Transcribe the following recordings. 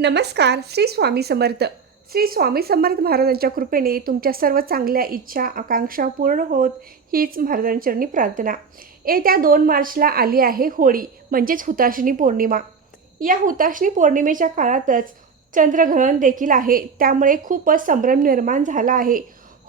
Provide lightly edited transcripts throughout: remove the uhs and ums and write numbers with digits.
नमस्कार. श्री स्वामी समर्थ. श्री स्वामी समर्थ महाराजांच्या कृपेने तुमच्या सर्व चांगल्या इच्छा आकांक्षा पूर्ण होत हीच महाराजांचरणी प्रार्थना. येत्या 2 मार्चला आली आहे होळी म्हणजेच हुताशनी पौर्णिमा. या हुताशनी पौर्णिमेच्या काळातच चंद्रग्रहण देखील आहे, त्यामुळे खूपच संभ्रम निर्माण झाला आहे.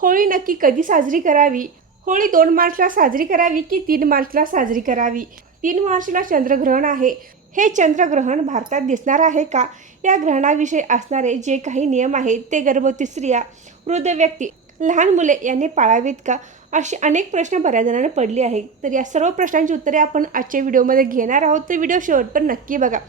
होळी नक्की कधी साजरी करावी? होळी 2 मार्चला साजरी करावी की 3 मार्चला साजरी करावी? 3 मार्चला चंद्रग्रहण आहे. हे चंद्रग्रहण भारतात दिसणार आहे का? या ग्रहणाविषयी असणारे जे काही नियम आहेत ते गर्भवती स्त्रिया, वृद्ध व्यक्ती, लहान मुले यांनी पाळावीत का? असे अनेक प्रश्न बऱ्याच जणांना पडले आहेत. तर या सर्व प्रश्नांची उत्तरे आपण आजच्या व्हिडिओमध्ये घेणार आहोत, तर व्हिडिओ शेवटपर्यंत नक्की बघा.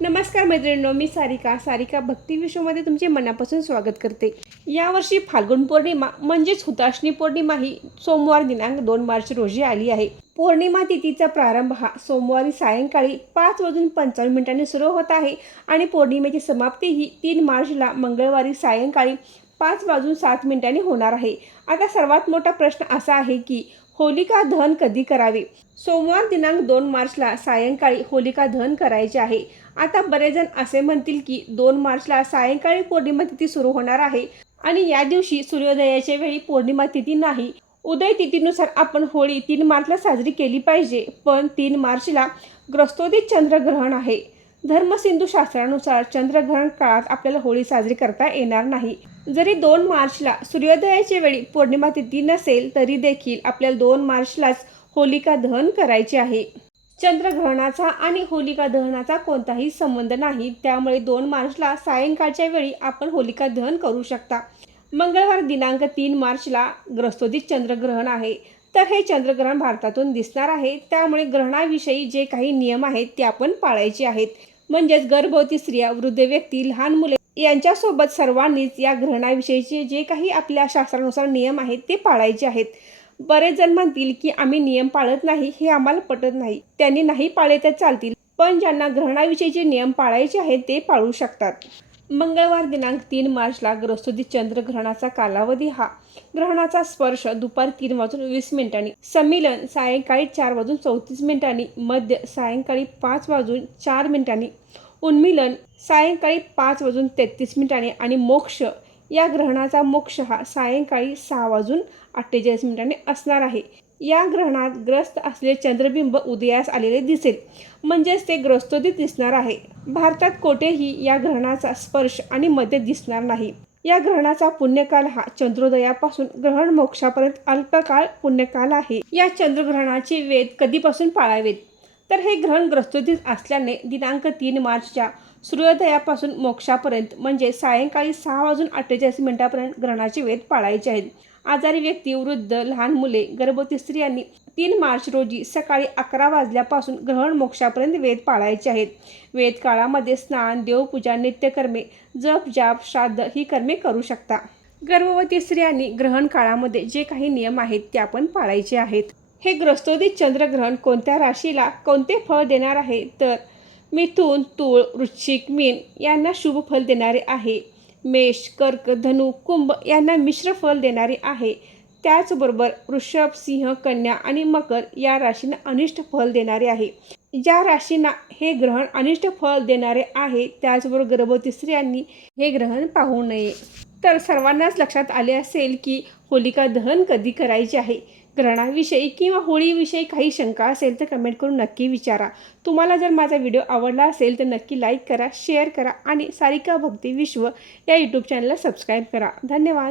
नमस्कार मैत्रिणींनो, मी सारिका भक्ती विश्वमध्ये तुमचे मनापासून स्वागत करते. यावर्षी फाल्गुन पौर्णिमा म्हणजेच हुताशनी पौर्णिमा ही सोमवार दिनांक 2 मार्च रोजी आली आहे. पौर्णिमा तिथीचा प्रारंभ हा सोमवारी सायंकाळी 5:55 सुरू होत आहे आणि पौर्णिमेची समाप्ती ही 3 मार्चला मंगळवारी सायंकाळी 5:07 होणार आहे. आता सर्वात मोठा प्रश्न असा आहे की होलिका दहन कधी करावे? सोमवार दिनांक 2 मार्चला सायंकाळी होलिका दहन करायचे आहे. आता बरेच जण असे म्हणतील की 2 मार्चला सायंकाळी पौर्णिमा तिथी सुरू होणार आहे आणि या दिवशी सूर्योदयाच्या वेळी पौर्णिमा तिथी नाही. उदय तिथीनुसार आपण होळी 3 मार्चला साजरी केली पाहिजे, पण 3 मार्चला ग्रस्तोदित चंद्रग्रहण आहे. धर्मसिंधू शास्त्रानुसार चंद्रग्रहण काळात आपल्याला होळी साजरी करता येणार नाही. जरी 2 मार्चला सूर्योदयाच्या वेळी पौर्णिमा तिथी नसेल तरी देखील आपल्याला 2 मार्चलाच होलिका दहन करायचे आहे. चंद्रग्रहणाचा आणि होलिका दहनाचा कोणताही संबंध नाही, त्यामुळे 2 मार्चला सायंकाळच्या वेळी आपण होलिका दहन करू शकता. मंगळवार दिनांक 3 मार्चला ग्रस्तोदित चंद्रग्रहण आहे. तर हे चंद्रग्रहण भारतातून दिसणार आहे, त्यामुळे ग्रहणाविषयी जे काही नियम आहेत ते आपण पाळायचे आहेत. म्हणजेच गर्भवती स्त्रिया, वृद्ध व्यक्ती, लहान मुले यांच्यासोबत सर्वांनीच या ग्रहणाविषयीचे जे काही आपल्या शास्त्रानुसार नियम आहेत ते पाळायचे आहेत. बरेच जण म्हणतील की आम्ही नियम पाळत नाही, हे आम्हाला पटत नाही. त्यांनी नाही पाळले तर चालतील, पण ज्यांना ग्रहणाविषयीचे नियम पाळायचे आहेत ते पाळू शकतात. मंगळवार दिनांक 3 मार्चला ग्रस्तोदित चंद्रग्रहणाचा कालावधी हा ग्रहणाचा स्पर्श दुपारी 3:20, सम्मिलन सायंकाळी 4:34, मध्य सायंकाळी 5:04, उन्मिलन सायंकाळी 5:33 आणि मोक्ष या ग्रहणाचा मोक्ष हा सायंकाळी 6:48 असणार आहे. या ग्रहणात ग्रस्त असलेले चंद्रबिंब उदयास आलेले दिसेल, म्हणजेच ते ग्रस्तोदित दिसणार आहे. भारतात कोठेही या ग्रहणाचा स्पर्श आणि मध्य दिसणार नाही. या ग्रहणाचा पुण्यकाल हा चंद्रोदयापासून ग्रहण मोक्षापर्यंत अल्पकाळ पुण्यकाल आहे. या चंद्रग्रहणाचे वेध कधीपासून पाळावेत? तर हे ग्रहण ग्रस्तोदित असल्याने दिनांक 3 मार्चच्या सूर्योदयापासून मोक्षापर्यंत म्हणजे सायंकाळी 6:48 ग्रहणाचे वेध पाळायचे आहेत. आजारी व्यक्ती, वृद्ध, लहान मुले, गर्भवती स्त्रियांनी 3 मार्च रोजी सकाळी 11 वाजल्यापासून ग्रहण मोक्षापर्यंत वेध पाळायचे आहेत. वेध काळामध्ये स्नान, देवपूजा, नित्यकर्मे, जप, जाप, श्राद्ध ही कर्मे करू शकता. गर्भवती स्त्रियांनी ग्रहण काळामध्ये जे काही नियम आहेत ते आपण पाळायचे आहेत. हे ग्रस्तोदित चंद्रग्रहण कोणत्या राशीला कोणते फळ देणार आहे? तर मिथुन, तूळ, वृश्चिक, मीन यांना शुभ फल देणारे आहे. मेष, कर्क, धनु, कुंभ यांना मिश्र फल देणारे आहे. त्याचबरोबर वृषभ, सिंह, कन्या आणि मकर या राशींना अनिष्ट फल देणारे आहे. ज्या राशींना हे ग्रहण अनिष्ट फल देणारे आहे त्याचबरोबर गर्भवती स्त्रियांनी हे ग्रहण पाहू नये. तर सर्वांनाच लक्षात आले असेल की होलिका दहन कधी करायचे आहे. ग्रहणाविषयी किंवा होळीविषयी काही शंका असेल तर कमेंट करून नक्की विचारा. तुम्हाला जर माझा व्हिडिओ आवडला असेल तर नक्की लाईक करा, शेअर करा आणि सारिका भक्ती विश्व या यूट्यूब चॅनलला सबस्क्राईब करा. धन्यवाद.